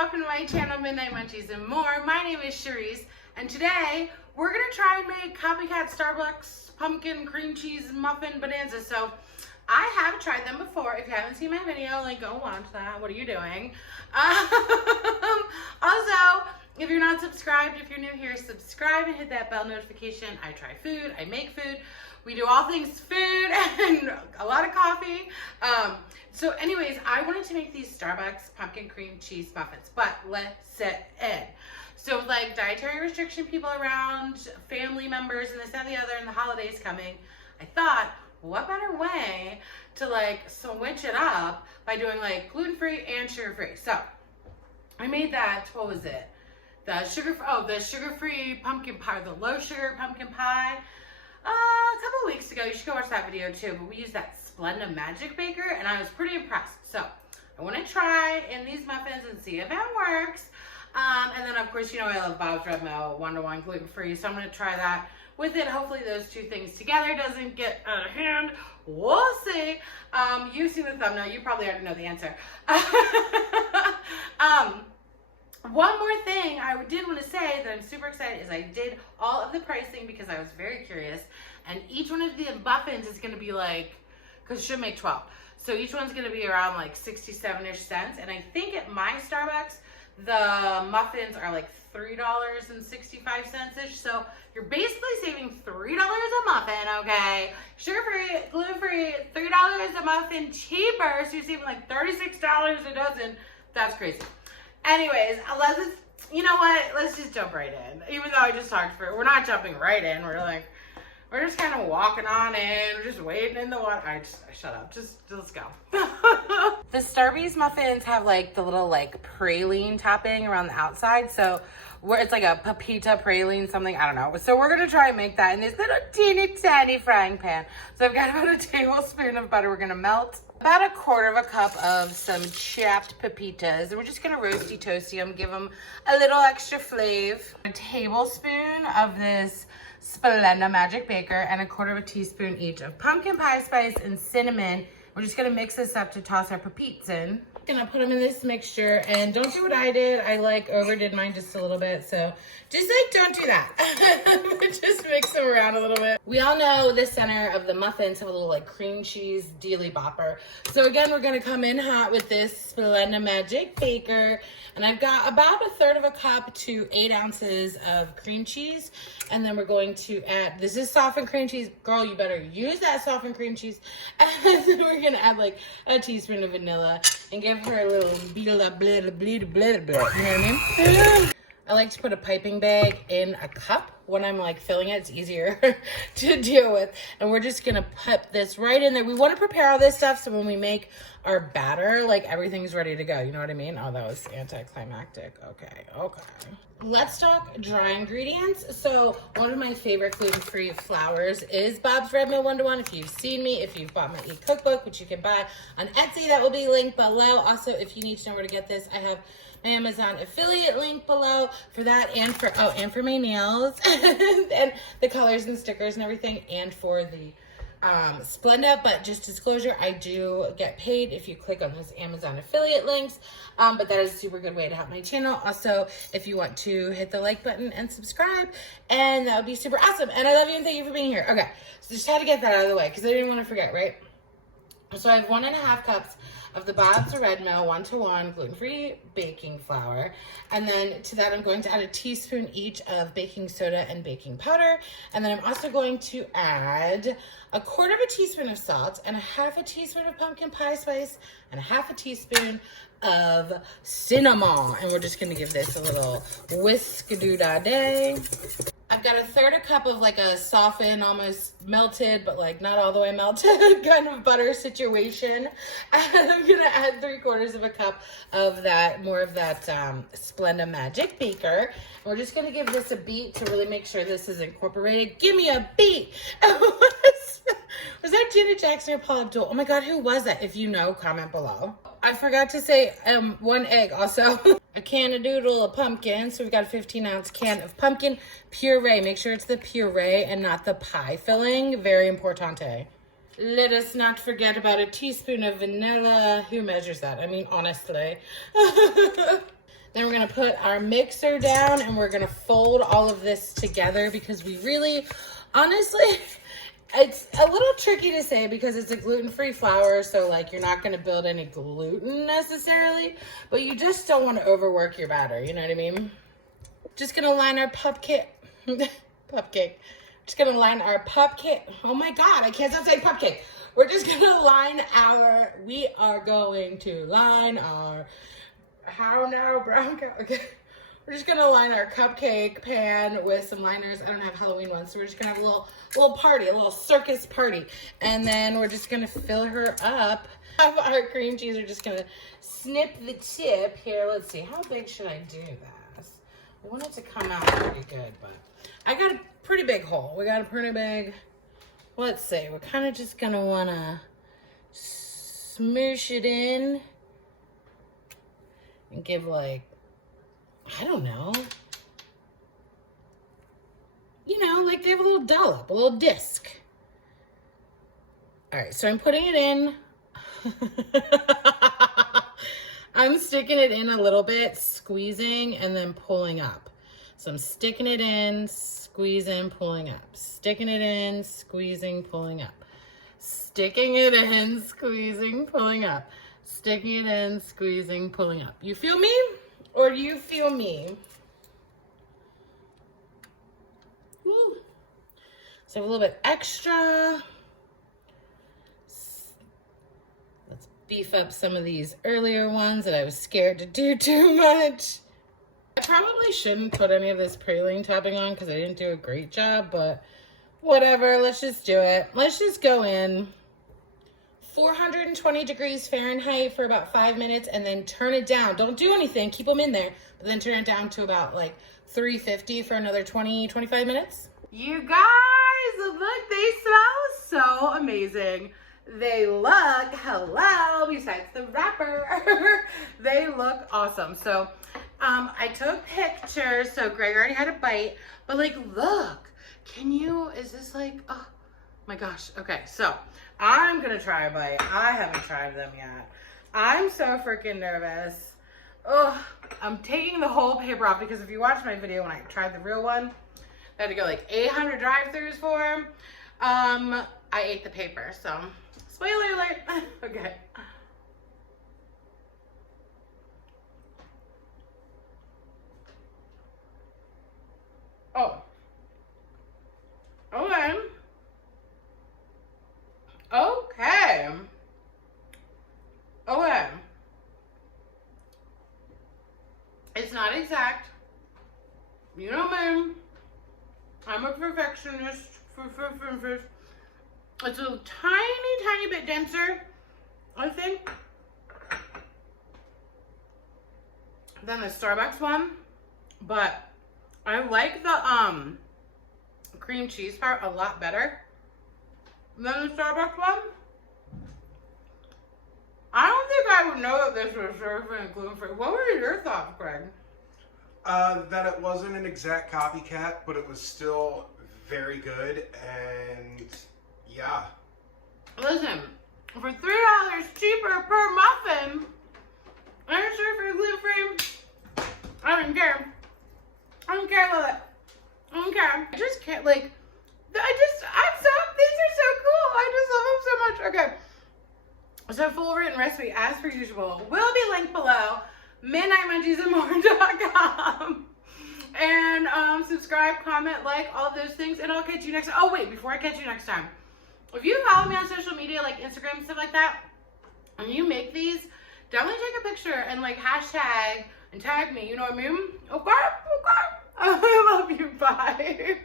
welcome to my channel, Midnight Munchies and More. My name is Cherise, and today we're gonna try and make Copycat Starbucks pumpkin cream cheese muffin bonanza. So I have tried them before. If you haven't seen my video, like, go watch that. What are you doing? Also, if you're not subscribed, if you're new here, subscribe and hit that bell notification. I try food, I make food. We do all things food and a lot of coffee. So anyways, I wanted to make these Starbucks pumpkin cream cheese muffins, but let's set in. So like dietary restriction people around, family members, and this and the other, and the holidays coming, I thought, what better way to like switch it up by doing like gluten-free and sugar-free. So I made that, what was it? The sugar-free pumpkin pie, the low sugar pumpkin pie. A couple of weeks ago, you should go watch that video too, but we used that Splenda Magic Baker and I was pretty impressed. So I want to try in these muffins and see if it works. And then of course, you know, I love Bob's Red Mill 1-to-1 gluten-free, so I'm going to try that with it. Hopefully those two things together doesn't get out of hand. We'll see. You've seen the thumbnail, you probably already know the answer. One more thing I did want to say that I'm super excited is I did all of the pricing because I was very curious, and each one of the muffins is going to be like, because it should make 12, so each one's going to be around like 67-ish cents, and I think at my Starbucks the muffins are like $3.65-ish, so you're basically saving $3 a muffin, okay? Sugar-free, gluten-free, $3 a muffin cheaper, so you're saving like $36 a dozen. That's crazy. Anyways, you know what? Let's just jump right in. Even though I just talked for it, we're not jumping right in. We're just kind of walking on in. We're just waiting in the water. I shut up. Just let's go. The Starbucks muffins have like the little like praline topping around the outside. So it's like a pepita praline something. I don't know. So we're going to try and make that in this little teeny tiny frying pan. So I've got about a tablespoon of butter we're going to melt. About 1/4 cup of some chopped pepitas, and we're just gonna roasty toasty them, give them a little extra flavor. A tablespoon of this Splenda Magic Baker and 1/4 teaspoon each of pumpkin pie spice and cinnamon. We're just gonna mix this up to toss our pepitas in. Gonna put them in this mixture, and don't do what I did. I like overdid mine just a little bit, so just like don't do that. Just mix them around a little bit. We all know the center of the muffins have a little like cream cheese dealy bopper. So again, we're gonna come in hot with this Splenda Magic Baker, and I've got about 1/3 cup to 8 ounces of cream cheese, and then we're going to add, this is softened cream cheese. Girl, you better use that softened cream cheese. And then we're gonna add like a teaspoon of vanilla and give her a little blah, blah, blah, blah, blah, blah. You know what I mean? I like to put a piping bag in a cup when I'm like filling it. It's easier to deal with. And we're just gonna put this right in there. We want to prepare all this stuff so when we make our batter, like everything's ready to go. You know what I mean? Oh, that was anticlimactic. Okay. Let's talk dry ingredients. So one of my favorite gluten-free flours is Bob's Red Mill 1-to-1. If you've seen me, if you've bought my ECookbook, which you can buy on Etsy, that will be linked below. Also, if you need to know where to get this, I have my Amazon affiliate link below for that, and for my nails and the colors and stickers and everything, and for the Splenda. But just disclosure, I do get paid if you click on those Amazon affiliate links, but that is a super good way to help my channel. Also, if you want to hit the like button and subscribe, and that would be super awesome. And I love you and thank you for being here. Okay, so just had to get that out of the way because I didn't want to forget, right? So I have 1.5 cups of the Bob's Red Mill 1-to-1 gluten-free baking flour. And then to that, I'm going to add a teaspoon each of baking soda and baking powder. And then I'm also going to add 1/4 teaspoon of salt and 1/2 teaspoon of pumpkin pie spice and 1/2 teaspoon of cinnamon. And we're just gonna give this a little whisk-a-doo-dah-day. I've got 1/3 cup of like a softened, almost melted, but like not all the way melted kind of butter situation. And I'm gonna add 3/4 cup of that, more of that Splenda Magic Baker. And we're just gonna give this a beat to really make sure this is incorporated. Give me a beat. Was that Janet Jackson or Paula Abdul? Oh my God, who was that? If you know, comment below. I forgot to say 1 egg also. A can of doodle of pumpkin. So we've got a 15-ounce can of pumpkin puree. Make sure it's the puree and not the pie filling. Very importante. Let us not forget about a teaspoon of vanilla. Who measures that? I mean, honestly. Then we're gonna put our mixer down and we're gonna fold all of this together because we really, honestly, it's a little tricky to say because it's a gluten-free flour, so like you're not gonna build any gluten necessarily, but you just don't want to overwork your batter, you know what I mean? Just gonna line our pupcake. Just gonna line our pupcake. Oh my God, I can't stop saying pupcake. We're just gonna line our, we are going to line our, how now, brown cow? Okay. We're just gonna line our cupcake pan with some liners. I don't have Halloween ones, so we're just gonna have a little party, a little circus party. And then we're just gonna fill her up. Have our cream cheese, we're just gonna snip the tip. Here, let's see, how big should I do this? I want it to come out pretty good, but I got a pretty big hole. We got a pretty big, let's see, we're kind of just gonna wanna smoosh it in and give like, I don't know, you know, like they have a little dollop, a little disc. All right, so I'm putting it in. I'm sticking it in a little bit, squeezing and then pulling up. So I'm sticking it in, squeezing, pulling up. Sticking it in, squeezing, pulling up. Sticking it in, squeezing, pulling up. Sticking it in, squeezing, pulling up. You feel me? Or do you feel me? Woo. So I have a little bit extra. Let's beef up some of these earlier ones that I was scared to do too much. I probably shouldn't put any of this praline topping on because I didn't do a great job, but whatever, let's just do it. Let's just go in 420 degrees Fahrenheit for about 5 minutes and then turn it down. Don't do anything, keep them in there, but then turn it down to about like 350 for another 20-25 minutes. You guys, look, they smell so amazing. They look, hello, besides the wrapper, they look awesome. So I took pictures, so Greg already had a bite, but like, look, can you, is this like, oh my gosh. Okay, so I'm gonna try a bite. I haven't tried them yet. I'm so freaking nervous. Oh, I'm taking the whole paper off because if you watched my video when I tried the real one, I had to go like 800 drive-thrus for. I ate the paper, so spoiler alert. Okay. Oh. Okay. Okay. Okay. It's not exact. You know me. I'm a perfectionist. It's a tiny bit denser, I think, than the Starbucks one. But I like the cream cheese part a lot better than the Starbucks one. I don't think I would know that this was sugar-free and gluten-free. What were your thoughts, Greg? That it wasn't an exact copycat, but it was still very good, and yeah. Listen, for $3 cheaper per muffin, and it's sugar-free, gluten-free, I don't care. I don't care, love it. I don't care. I just can't, like, these are so cool. I just love them so much. Okay. So full written recipe, as per usual, will be linked below, midnightmunchiesandmore.com. And subscribe, comment, like, all those things, and I'll catch you next time. Oh, wait, before I catch you next time, if you follow me on social media, like Instagram and stuff like that, and you make these, definitely take a picture and, like, hashtag and tag me, you know what I mean? Okay, okay. I love you, bye.